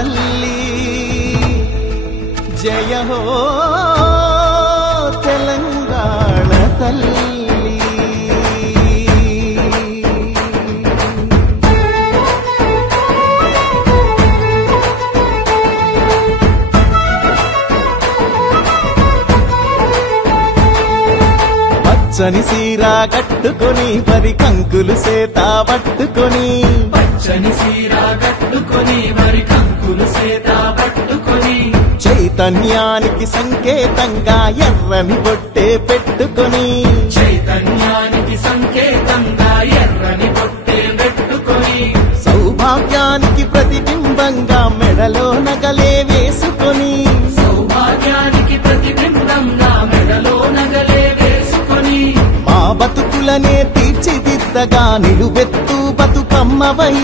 తల్లి జయ హో తెలంగాణ తల్లి పచ్చని సీరా కట్టుకొని వరి కంకులు సేత పట్టుకొని పచ్చని సీరా కట్టుకొని వరి కంకులు సేత పట్టుకొని చైతన్యానికి సంకేతంగా ఎర్రని బొట్టే పెట్టుకొని చైతన్యానికి సంకేతంగా ఎర్రని బొట్టే పెట్టుకొని సౌభాగ్యానికి ప్రతిబింబంగా మెడలో నగలే వేసుకొని సౌభాగ్యానికి ప్రతిబింబంగా మెడలో నగలే వేసుకొని మా బతుకులనే తీర్చిదిద్దగా నిలువెత్తు బతుకమ్మవై